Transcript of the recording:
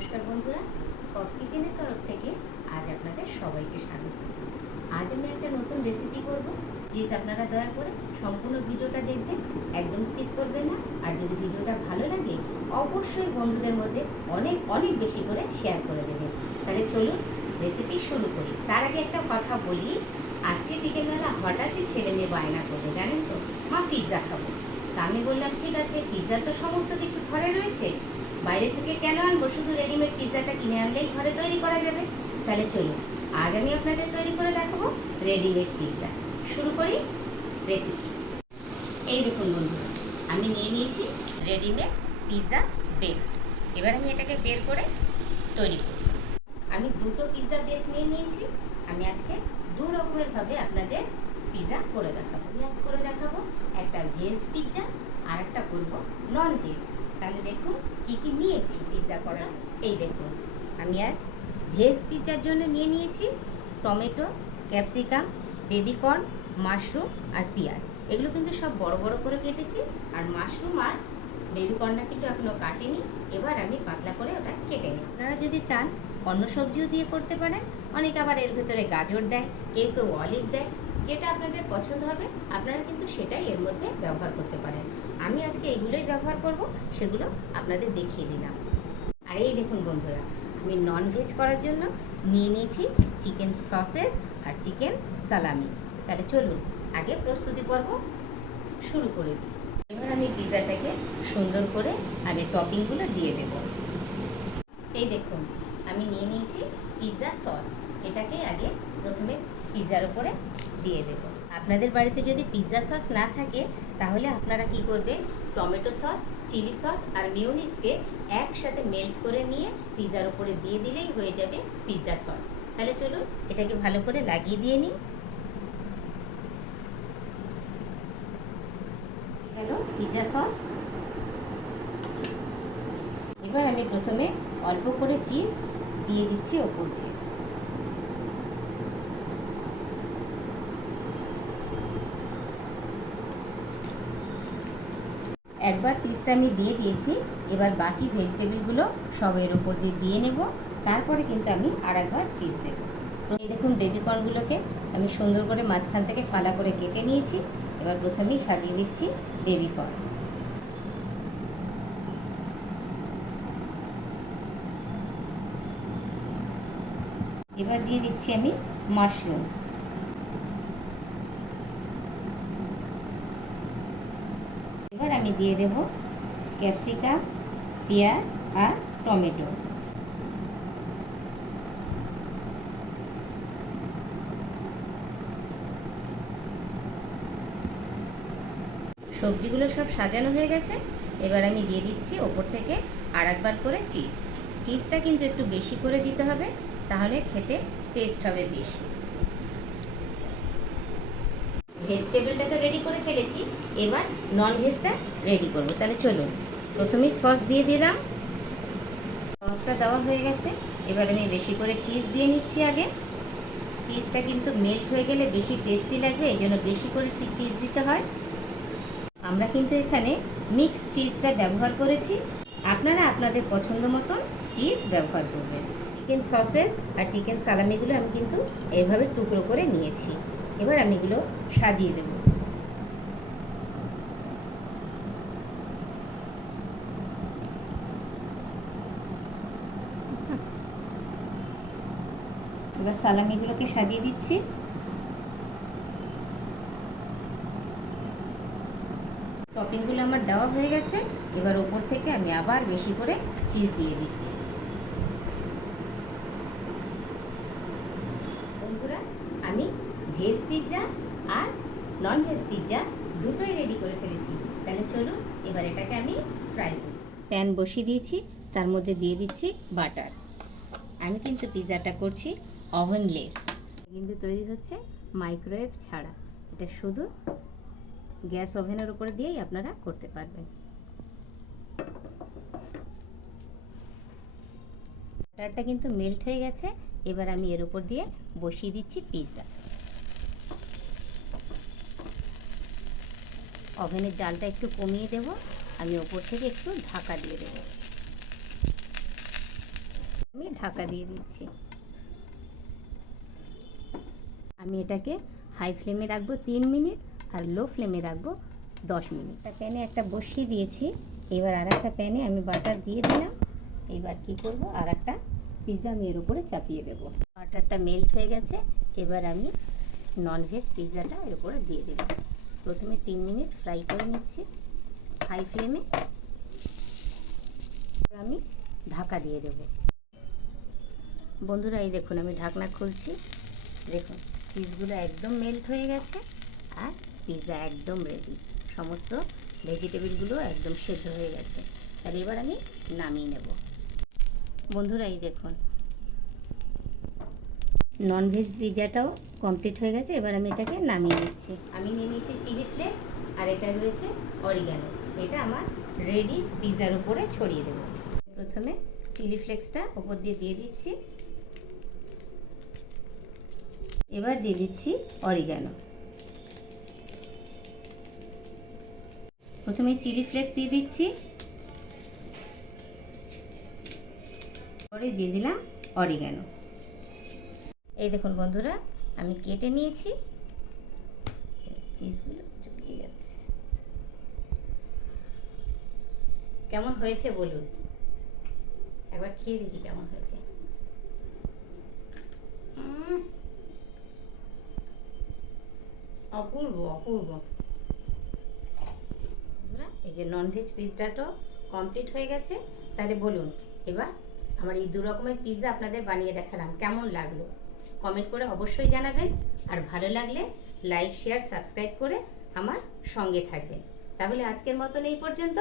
নমস্কার বন্ধুরা টপ কিচেনের তরফ থেকে আজ আপনাদের সবাইকে স্বাগত। আজ আমি একটা নতুন রেসিপি করব। প্লিজ আপনারা দয়া করে সম্পূর্ণ ভিডিওটা দেখবেন, একদম স্কিপ করবেন না। আর যদি ভিডিওটা ভালো লাগে, অবশ্যই বন্ধুদের মধ্যে অনেক অনেক বেশি করে শেয়ার করে দেবেন। তাহলে চলুন রেসিপি শুরু করি। তার আগে একটা কথা বলি, আজকে বিকেলবেলা হঠাৎই ছেলে মেয়ে বায়না করবে, জানেন তো? মা পিৎজা খাব। তা আমি বললাম, ঠিক আছে পিৎজা তো সমস্ত কিছু ঘরে রয়েছে বাইরে থেকে কেন আনব? শুধু রেডিমেড পিৎজাটা কিনে আনলেই ঘরে তৈরি করা যাবে। তাহলে চলুন, আজ আমি আপনাদের তৈরি করে দেখাবো রেডিমেড পিৎজা শুরু করি রেসিপি এই দেখুন বন্ধুরা আমি নিয়ে নিয়েছি রেডিমেড পিৎজা বেস এবার আমি এটাকে বের করে তৈরি করব। আমি দুটো পিৎজা বেস নিয়ে নিয়েছি। আমি আজকে দু রকমের ভাবে আপনাদের পিৎজা করে দেখাবো। আমি আজ করে দেখাবো একটা ভেজ পিৎজা আর একটা করব নন ভেজ তাহলে দেখুন, কি কি নিয়েছি? পিৎজা করার এই দেখুন। আমি আজ ভেজ পিৎজার জন্য নিয়ে নিয়েছি tomato capsicum baby corn mushroom আর পেঁয়াজ। এগুলো কিন্তু সব বড় বড় করে কেটেছি আর মাশরুম আর বেবিকর্নটা কিন্তু এখনও কাটেনি। এবার আমি পাতলা করে ওটা কেটে নিই। আপনারা যদি চান, অন্য সবজিও দিয়ে করতে পারেন। অনেকে আবার এর ভেতরে গাজর দেয়, কেউ কেউ অলিভ দেয়, যেটা আপনাদের পছন্দ হবে, আপনারা কিন্তু সেটাই এর মধ্যে ব্যবহার করতে পারেন। আমি আজকে এগুলোই ব্যবহার করব, সেগুলো আপনাদের দেখিয়ে দিলাম। আর এই দেখুন বন্ধুরা, আমি নন ভেজ করার জন্য নিয়ে নিয়েছি চিকেন সসেস আর চিকেন সালামি তাহলে চলুন, আগে প্রস্তুতি পর্ব শুরু করে। দিই এবার আমি পিৎজাটাকে সুন্দর করে আগে টপিংগুলো দিয়ে দেব। এই দেখুন, আমি নিয়ে নিয়েছি পিৎজা সস। এটাকে আগে প্রথমে পিৎজার উপরে দিয়ে দেব। আপনাদের বাড়িতে যদি পিৎজা সস না থাকে, তাহলে আপনারা কি করবেন টমেটো সস চিলি সস আর মিউনিসকে একসাথে মেল্ট করে নিয়ে পিৎজার উপরে দিয়ে দিলেই হয়ে যাবে পিৎজা সস তাহলে চলুন এটাকে ভালো করে লাগিয়ে দিয়ে নিই। গেল পিৎজা সস এবার আমি প্রথমে অল্প করে চিজ দিয়ে দিচ্ছি ওপর দিয়ে। একবার চিজটা আমি দিয়ে দিয়েছি, এবার বাকি ভেজিটেবলগুলো সব এর উপর দিয়ে দিয়ে নেব, তারপরে কিন্তু আমি আর একবার চিজ দেব। এই দেখুন বেবিকর্নগুলোকে আমি সুন্দর করে মাঝখান থেকে ফালা করে কেটে নিয়েছি, এবার প্রথমেই সাজিয়ে দিচ্ছি বেবিকর্ন এবার দিয়ে দিচ্ছি আমি মাশরুম এবার আমি দিয়ে দেব ক্যাপসিকাম, পেঁয়াজ আর টমেটো। সবজিগুলো সব সাজানো হয়ে গেছে। এবার আমি দিয়ে দিচ্ছি ওপর থেকে আর একবার করে চিজ। চিজটা কিন্তু একটু বেশি করে দিতে হবে, তাহলে খেতে টেস্ট হবে বেশি। ভেজিটেবলটা তো রেডি করে ফেলেছি, এবার নন ভেজটা রেডি করব। তাহলে চলুন প্রথমেই সস দিয়ে দিলাম। সসটা দেওয়া হয়ে গেছে। এবার আমি বেশি করে চিজ দিয়ে নিচ্ছি আগে। চিজটা কিন্তু মেল্ট হয়ে গেলে বেশি টেস্টি লাগবে, এই জন্য বেশি করে চিজ দিতে হয়। আমরা কিন্তু এখানে মিক্সড চিজটা ব্যবহার করেছি। আপনারা আপনাদের পছন্দ মতন চিজ ব্যবহার করবেন। চিকেন সসেস আর চিকেন সালামিগুলো আমি কিন্তু এভাবে টুকরো করে নিয়েছি। এবার আমি এগুলো সাজিয়ে দেব। এবার সালামিগুলোকে সাজিয়ে দিচ্ছি। টপিংগুলো আমার দেওয়া হয়ে গেছে। এবার ওপর থেকে আমি আবার বেশি করে চিজ দিয়ে দিচ্ছি বন্ধুরা আমি ভেজ পিৎজা আর নন ভেজ পিৎজা দুটোই রেডি করে ফেলেছি। তাহলে চলুন, এবার এটাকে আমি ফ্রাই করি। প্যান বসিয়ে দিয়েছি, তার মধ্যে দিয়ে দিচ্ছি বাটার আমি কিন্তু পিৎজাটা করছি ওভেনলেস কিন্তু তৈরি হচ্ছে মাইক্রোওয়েভ ছাড়া। এটা শুধু গ্যাস ওভেনের উপরে দিয়েই আপনারা করতে পারবেন। বাটারটা কিন্তু মেল্ট হয়ে গেছে। এবার আমি এর উপর দিয়ে বসিয়ে দিচ্ছি পিৎজা ওভেনের জালটা একটু কমিয়ে দেব। আমি ওপর থেকে একটু ঢাকা দিয়ে দেবো। আমি ঢাকা দিয়ে দিচ্ছি। আমি এটাকে হাই ফ্লেমে রাখব তিন মিনিট আর লো ফ্লেমে রাখব দশ মিনিট। একটা প্যানে একটা বসিয়ে দিয়েছি। এবার আর একটা প্যানে আমি বাটার দিয়ে দিলাম। এবার কি করব? আর একটা পিৎজা আমি এর উপরে চাপিয়ে দেবো। বাটারটা মেল্ট হয়ে গেছে। এবার আমি ননভেজ পিৎজাটা এর উপরে দিয়ে দিলাম। প্রথমে তিন মিনিট ফ্রাই করে নিচ্ছি। হাই ফ্লেমে আমি ঢাকা দিয়ে দেবো। বন্ধুরা, এই দেখুন, আমি ঢাকনা খুলছি। দেখুন চিজগুলো একদম মেল্ট হয়ে গেছে আর পিৎজা একদম রেডি সমস্ত ভেজিটেবিলগুলো একদম সেদ্ধ হয়ে গেছে। তাহলে এবার আমি নামিয়ে নেব। বন্ধুরা, এই দেখুন ননভেজ পিৎজাটাও কমপ্লিট হয়ে গেছে, এবার আমি এটাকে নামিয়ে নিচ্ছি। আমি নিয়ে নিয়েছি চিলি ফ্লেক্স আর এটা রয়েছে অরিগ্যানো এটা আমার রেডি পিৎজার উপরে ছড়িয়ে দেবো। প্রথমে চিলি ফ্লেক্সটা ওপর দিয়ে দিয়ে দিচ্ছি। এবার দিয়ে দিচ্ছি অরিগ্যানো প্রথমে চিলি ফ্লেক্স দিয়ে দিচ্ছি। পরে দিয়ে দিলাম অরিগ্যানো এই দেখুন বন্ধুরা, আমি কেটে নিয়েছি। চিজগুলো যাচ্ছে। কেমন হয়েছে বলুন? একবার খেয়ে দেখি কেমন হয়েছে। অপূর্ব অপূর্ব। এই যে ননভেজ পিৎজাটাও কমপ্লিট হয়ে গেছে। তাহলে বলুন, এবার আমার এই দু রকমের পিৎজা আপনাদের বানিয়ে দেখালাম, কেমন লাগল? কমেন্ট করে অবশ্যই জানাবেন। আর ভালো লাগলে লাইক শেয়ার সাবস্ক্রাইব করে আমার সঙ্গে থাকবেন। তাহলে আজকের মতন এই পর্যন্ত।